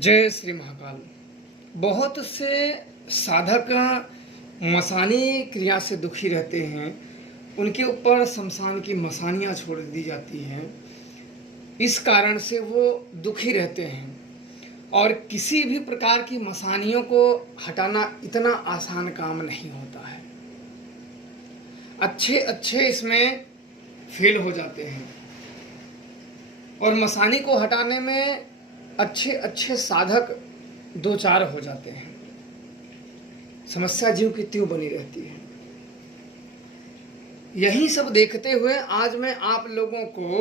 जय श्री महाकाल। बहुत से साधक मसानी क्रिया से दुखी रहते हैं। उनके ऊपर शमशान की मसानियाँ छोड़ दी जाती हैं। इस कारण से वो दुखी रहते हैं और किसी भी प्रकार की मसानियों को हटाना इतना आसान काम नहीं होता है। अच्छे अच्छे इसमें फेल हो जाते हैं और मसानी को हटाने में अच्छे अच्छे साधक दो चार हो जाते हैं। समस्या जीव की त्यों बनी रहती है। यही सब देखते हुए आज मैं आप लोगों को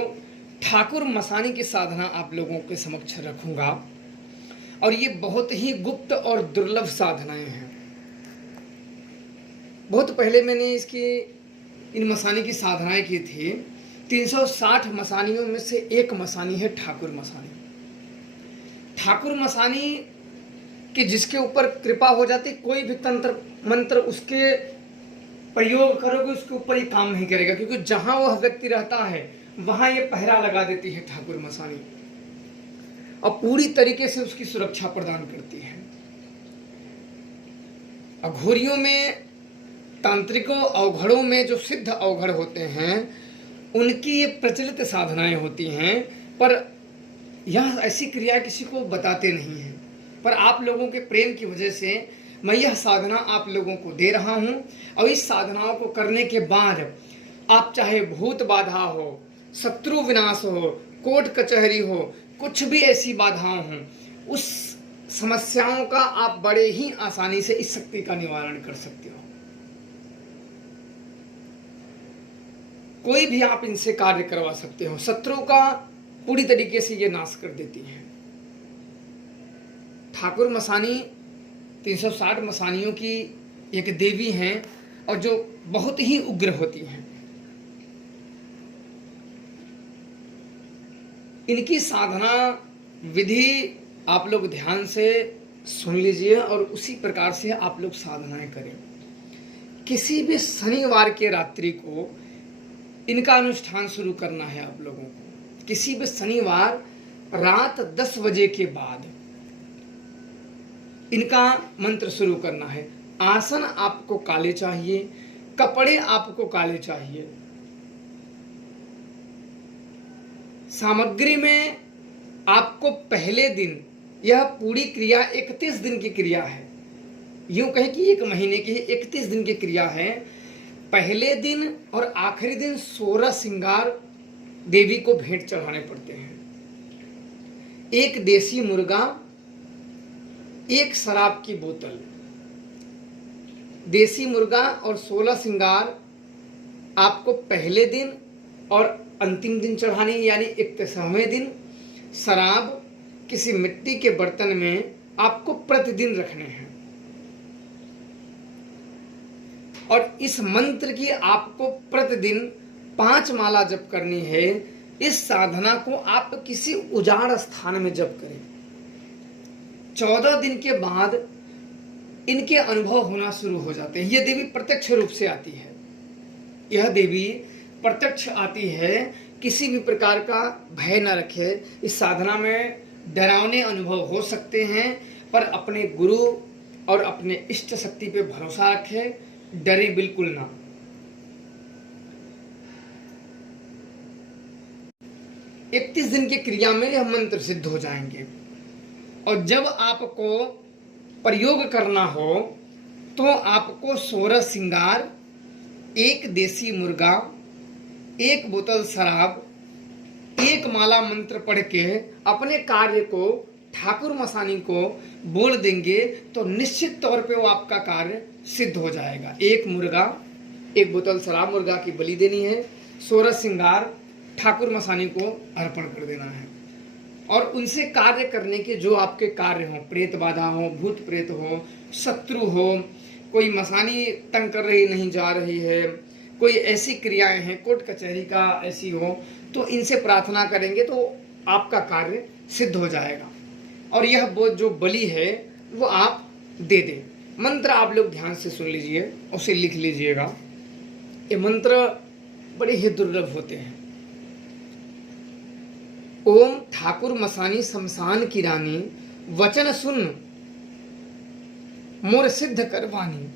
ठाकुर मसानी की साधना आप लोगों के समक्ष रखूंगा और ये बहुत ही गुप्त और दुर्लभ साधनाएं हैं। बहुत पहले मैंने इन मसानी की साधनाएं की थी। 360 मसानियों में से एक मसानी है ठाकुर मसानी। ठाकुर मसानी कि जिसके ऊपर कृपा हो जाती, कोई भी तंत्र मंत्र उसके प्रयोग करोगे उसके ऊपर ही काम नहीं करेगा, क्योंकि जहां वह व्यक्ति रहता है वहां ये पहरा लगा देती है ठाकुर मसानी और पूरी तरीके से उसकी सुरक्षा प्रदान करती है। अघोरियों में, तांत्रिकों, अवघड़ों में जो सिद्ध अवघड़ होते हैं उनकी ये प्रचलित साधनाएं होती हैं, पर यह ऐसी क्रिया किसी को बताते नहीं हैं। पर आप लोगों के प्रेम की वजह से मैं यह साधना आप लोगों को दे रहा हूं और इस साधनाओं को करने के बाद आप चाहे भूत बाधा हो, शत्रु विनाश हो, कोर्ट कचहरी हो, कुछ भी ऐसी बाधाएं हों, उस समस्याओं का आप बड़े ही आसानी से इस शक्ति का निवारण कर सकते हो। कोई भी आप इनसे कार्य करवा सकते हो। शत्रु का पूरी तरीके से ये नाश कर देती है। ठाकुर मसानी 360 मसानियों की एक देवी हैं और जो बहुत ही उग्र होती हैं। इनकी साधना विधि आप लोग ध्यान से सुन लीजिए और उसी प्रकार से आप लोग साधनाएं करें। किसी भी शनिवार के रात्रि को इनका अनुष्ठान शुरू करना है आप लोगों को। किसी भी शनिवार रात 10 बजे के बाद इनका मंत्र शुरू करना है। आसन आपको काले चाहिए, कपड़े आपको काले चाहिए। सामग्री में आपको पहले दिन, यह पूरी क्रिया 31 दिन की क्रिया है। यूं कहें कि 1 महीने की 31 दिन की क्रिया है। पहले दिन और आखिरी दिन 16 श्रृंगार देवी को भेंट चढ़ाने पड़ते हैं। 1 देसी मुर्गा, 1 शराब की बोतल। देसी मुर्गा और 16 श्रृंगार आपको पहले दिन और अंतिम दिन चढ़ानी, यानी 31वें दिन। शराब किसी मिट्टी के बर्तन में आपको प्रतिदिन रखने हैं और इस मंत्र की आपको प्रतिदिन 5 माला जप करनी है। इस साधना को आप किसी उजाड़ स्थान में जप करें। 14 दिन के बाद इनके अनुभव होना शुरू हो जाते हैं। यह देवी प्रत्यक्ष रूप से आती है। यह देवी प्रत्यक्ष आती है। किसी भी प्रकार का भय न रखे। इस साधना में डरावने अनुभव हो सकते हैं, पर अपने गुरु और अपने इष्ट शक्ति पे भरोसा रखे, डरे बिल्कुल ना। इकतीस दिन की क्रिया में यह मंत्र सिद्ध हो जाएंगे और जब आपको प्रयोग करना हो तो आपको 16 श्रृंगार, 1 देसी मुर्गा, 1 बोतल शराब, 1 माला मंत्र पढ़ के अपने कार्य को ठाकुर मसानी को बोल देंगे तो निश्चित तौर पे वो आपका कार्य सिद्ध हो जाएगा। 1 मुर्गा, 1 बोतल शराब, मुर्गा की बलि देनी है। 16 श्रृंगार ठाकुर मसानी को अर्पण कर देना है और उनसे कार्य करने के जो आपके कार्य हों, प्रेत बाधा हो, भूत प्रेत हो, शत्रु हो, कोई मसानी तंग कर रही नहीं जा रही है, कोई ऐसी क्रियाएं हैं कोर्ट कचहरी का ऐसी हो, तो इनसे प्रार्थना करेंगे तो आपका कार्य सिद्ध हो जाएगा। और यह जो बलि है वो आप दे दें। मंत्र आप लोग ध्यान से सुन लीजिए, उसे लिख लीजिएगा। ये मंत्र बड़े ही दुर्लभ होते हैं। ओम ठाकुर मसानी शमशान की रानी वचन सुन मोर सिद्ध करवानी,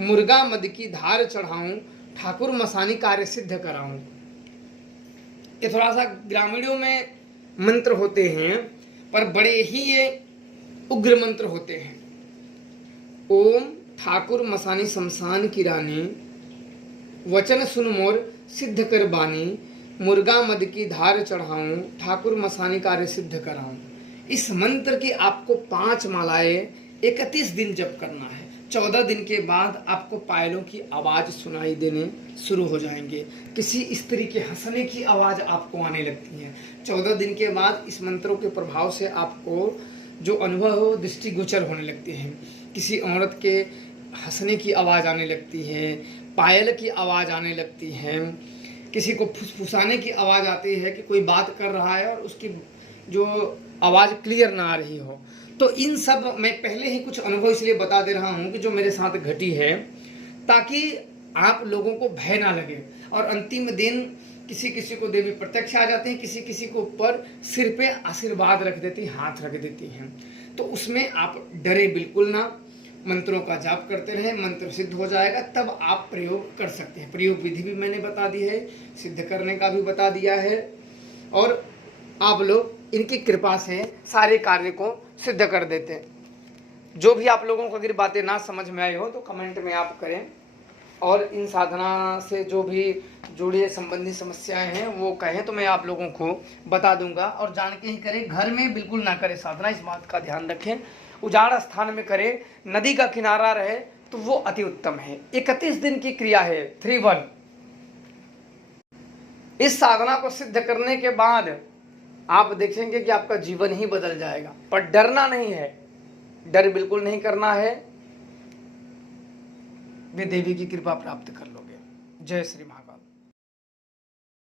मुर्गा मद की धार चढ़ाऊं, ठाकुर मसानी कार्य सिद्ध कराऊं। ये थोड़ा सा ग्रामीणों में मंत्र होते हैं, पर बड़े ही ये उग्र मंत्र होते हैं। ओम ठाकुर मसानी शमशान की रानी, वचन सुन मोर सिद्ध कर बानी, मुर्गा मद की धार चढ़ाऊं, ठाकुर मसानी कार्य सिद्ध कराऊं। इस मंत्र की आपको 5 मालाएं 31 दिन जप करना है। 14 दिन के बाद आपको पायलों की आवाज सुनाई देने शुरू हो जाएंगे। किसी स्त्री के हंसने की आवाज आपको आने लगती है। 14 दिन के बाद इस मंत्रों के प्रभाव से आपको जो अनुभव हो दृष्टिगोचर होने लगते हैं। किसी औरत के हंसने की आवाज आने लगती है, पायल की आवाज आने लगती है, किसी को फुसफुसाने की आवाज आती है कि कोई बात कर रहा है और उसकी जो आवाज क्लियर ना आ रही हो। तो इन सब मैं पहले ही कुछ अनुभव इसलिए बता दे रहा हूं कि जो मेरे साथ घटी है, ताकि आप लोगों को भय ना लगे। और अंतिम दिन किसी किसी को देवी प्रत्यक्ष आ जाती है, किसी किसी को ऊपर सिर पे आशीर्वाद रख देती, हाथ रख देती हैं। तो उसमें आप डरे बिल्कुल ना, मंत्रों का जाप करते रहे, मंत्र सिद्ध हो जाएगा, तब आप प्रयोग कर सकते हैं। प्रयोग विधि भी मैंने बता दी है, सिद्ध करने का भी बता दिया है, और आप लोग इनकी कृपा से सारे कार्य को सिद्ध कर देते हैं। जो भी आप लोगों को अगर बातें ना समझ में आई हो तो कमेंट में आप करें, और इन साधना से जो भी जुड़े संबंधी समस्याएं हैं वो कहें तो मैं आप लोगों को बता दूंगा। और जान के ही करें, घर में बिल्कुल ना करें साधना, इस बात का ध्यान रखें। उजाड़ स्थान में करें, नदी का किनारा रहे तो वो अति उत्तम है। 31 दिन की क्रिया है, 3-1। इस साधना को सिद्ध करने के बाद आप देखेंगे कि आपका जीवन ही बदल जाएगा। पर डरना नहीं है, डर बिल्कुल नहीं करना है, वे देवी की कृपा प्राप्त कर लोगे। जय श्री महाकाल।